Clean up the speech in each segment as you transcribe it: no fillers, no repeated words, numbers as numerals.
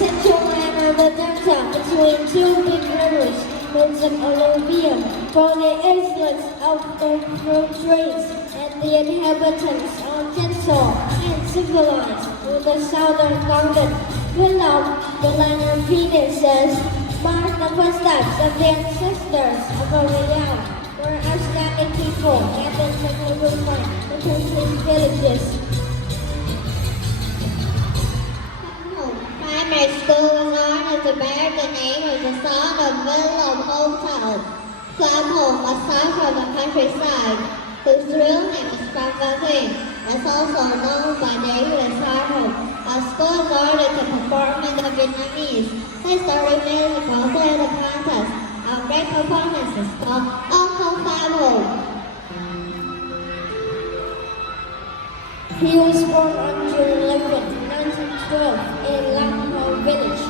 central land of the delta between two big rivers, modes of alluvium, for the influence of the trades, and the inhabitants are gentle and civilized, with the southern garden, below the land of Venuses, mark the footsteps of the ancestors of Oriel, were outstanding people gathered from everywhere, the country's villages. Primary school was honored to bear the name of the son of Willem hometown. Phạm Hùng was son from the countryside, whose real name is Phạm Hùng, is also known by the English Hùng. Our school is ordered to perform in the Vietnamese historic musical theater contest. Our great performance is called Uncle Phạm Hùng. He was born on June 11, 1912 in Lam Ho village,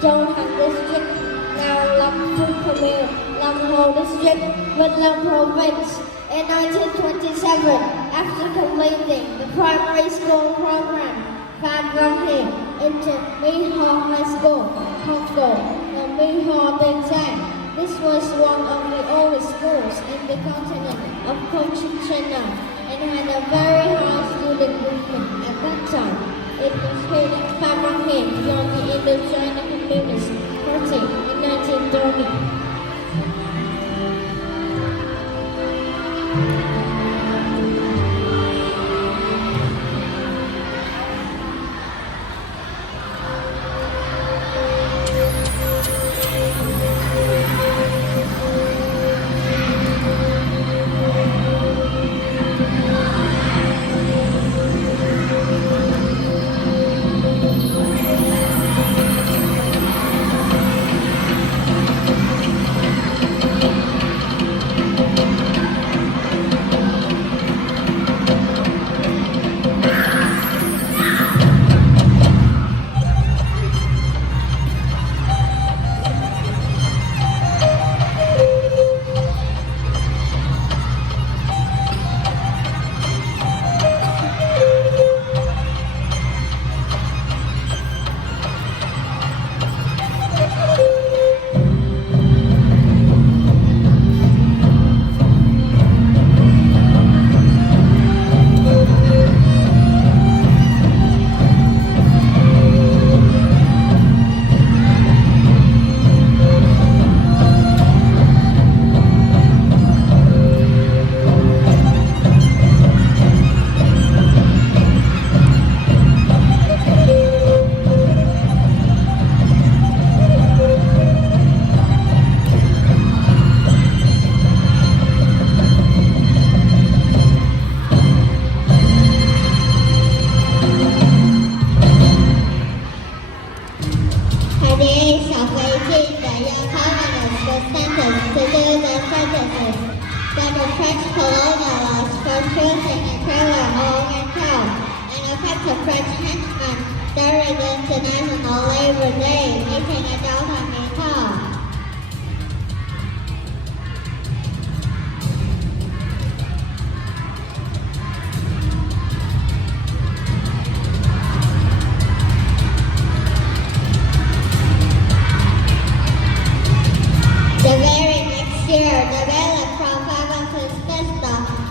Châu Thành district, now Lam Phu Khmer, Lam Ho district, Vinlam province. In 1927, after completing the primary school program, Phạm Hùng entered My Ho High School, Congo, and My Ho Binh Giang. This was one of the oldest schools in the continent of Cochinchina and had a very high student movement at that time. It was here that Phạm Hùng joined the Indochina Communist Party in 1930.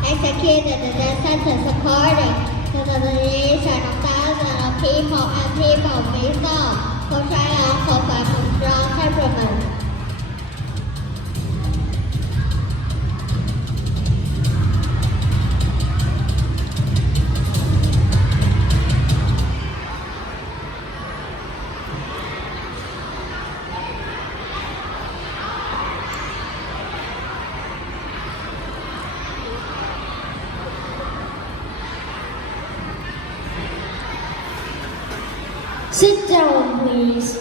Executed the death sentence according to the nation of thousands of people and people before for trial for strong temperament. Sit down, please.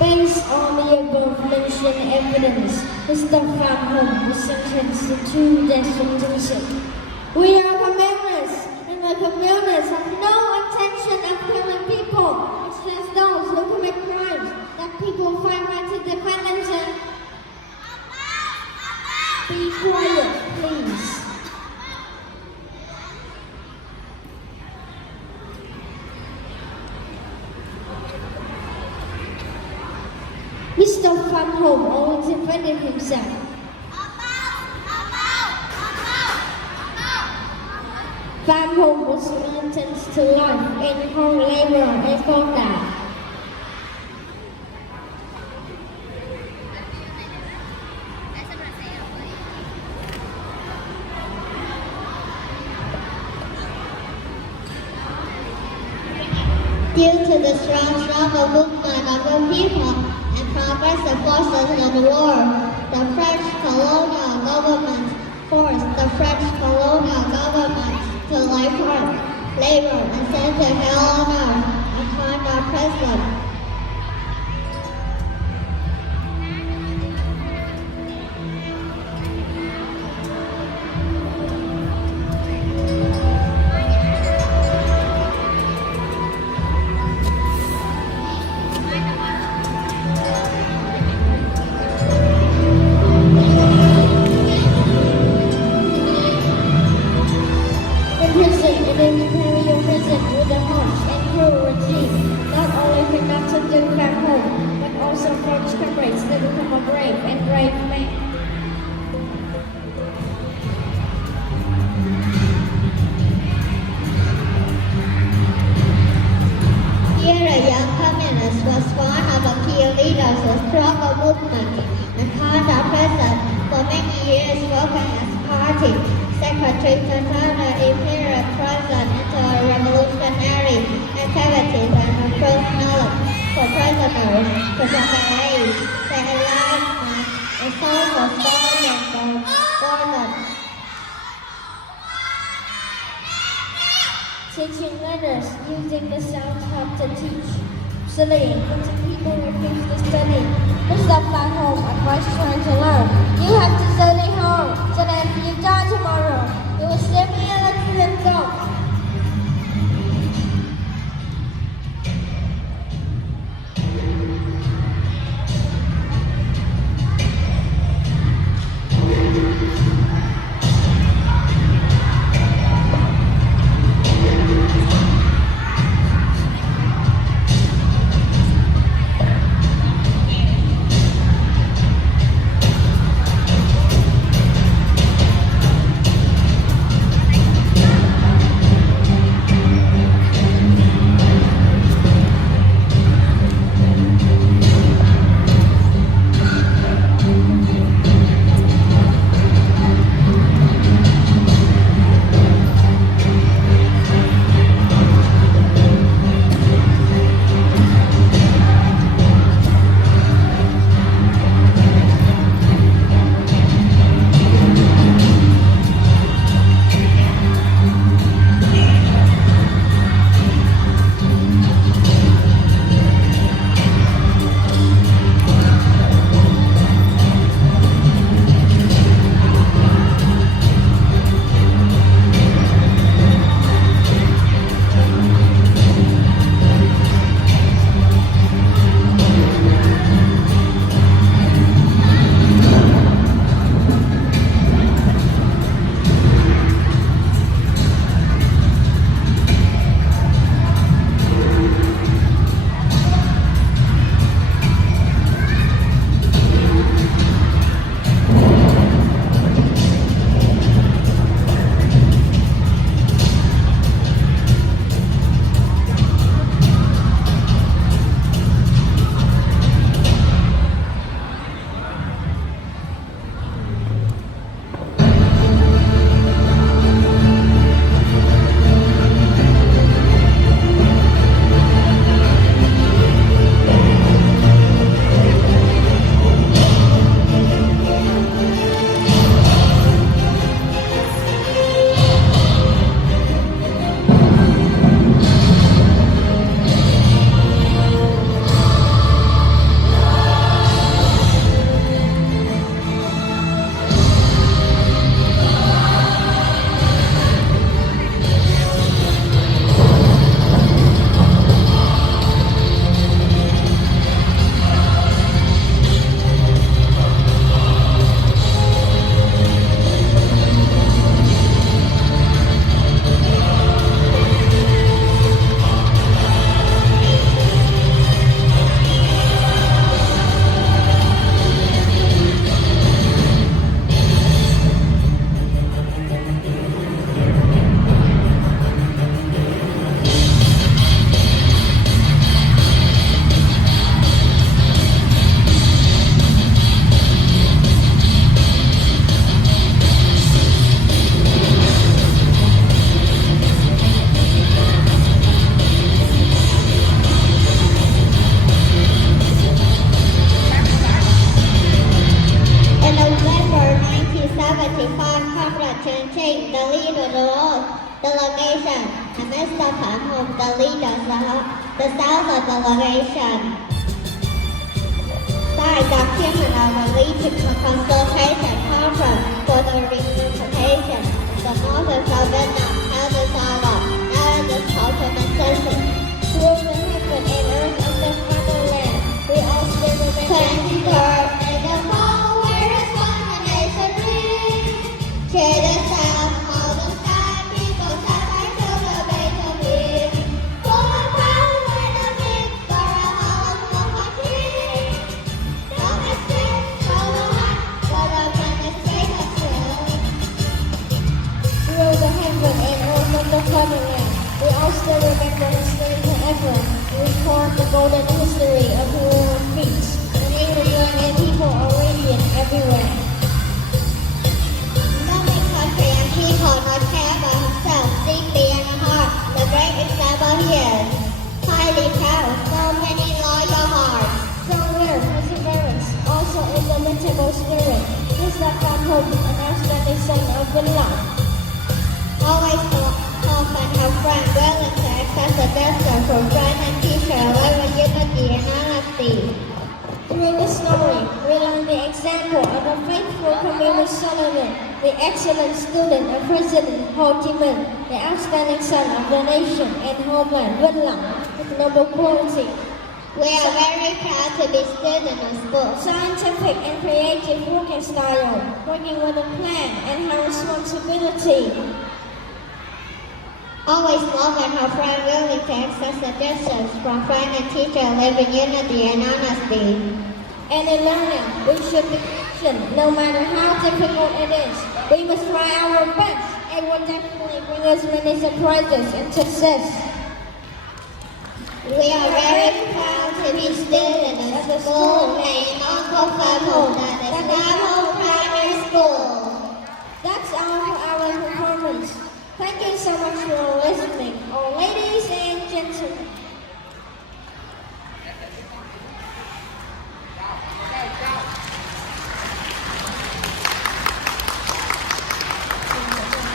Based on the above-mentioned evidence, Mr. Phạm Hùng was sentenced to 2 death sentences. We are communists, and the communists have no intention of killing people. It's just those who commit crimes that people find right to defend themselves. Be quiet, please. Phạm Hùng always defended himself. Phạm Hùng was sentenced to life in hard labor and combat. Due to the strong struggle movement of the people and progressive forces in the war, the French colonial government forced the French colonial government to labor and sent to Eleanor a kind of president. Imprisoned in an imperial prison with a harsh and cruel regime, not only conducted to Phạm Hùng, but also French comrades to become a brave and brave man. Here a young communist was one of the key leaders of the struggle movement and counter-president for many years working as party secretary to turn the imperial president into a revolutionary activities and imprisonment for prisoners to propagate the enlightenment and social story of the world. Teaching letters using the sound hub to teach. Studying, putting people refuse to study. Mr. Phạm Hùng advised trying to learn. You have to study hard, so that if you die tomorrow, you will still be elected and go. delegation, and Mr. Phạm Hùng, the leader of the southern delegation. By the chairman of the Legion Consultation Conference for the Reunification of the Northern of Vietnam held this dialogue and this ultimate session. Through the heaven and earth of the fatherland, we all still remember 23rd in the fall where the sun and nation reigns. Share the sound of the sky, people sat right to the base of it. Full of power where the winds are a hollow of a tree. Don't expect so hot, but the man is take a chill. through the heaven and earth of the fatherland. We all still remember history forever. We record the golden history of war feats. And England and people are radiant everywhere. Loving country and people not care about himself deeply in the heart. The great example here. Highly proud, so many loyal hearts. Stronger perseverance, also indomitable spirit. Mr. Phạm Hùng, an outstanding son of Vietnam. Always hope and have friend willing to accept the gesture for friend and teacher, loving unity and honesty. Through this story, we learn the example of a faithful Camille Sullivan, the excellent student of President Ho Chi Minh, the outstanding son of the nation and homeland Vietnam, with noble quality, We are very proud to be students of school. scientific and creative working style, working with a plan and her responsibility. Always love and have friend willing to accept suggestions from friend and teacher, living unity and honesty. And in learning, we should be patient, no matter how difficult it is. We must try our best, and will definitely bring us many surprises and success. We are very proud to be students of the school named Uncle Phạm Hùng, that is Phạm Hùng Primary School. That's all for our performance. Thank you so much for listening, all ladies and gentlemen.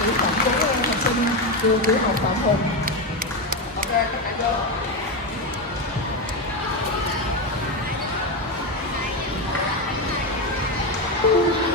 Tiểu phẩm của học sinh trường tiểu học Phạm Hùng. Ok, các bạn vô.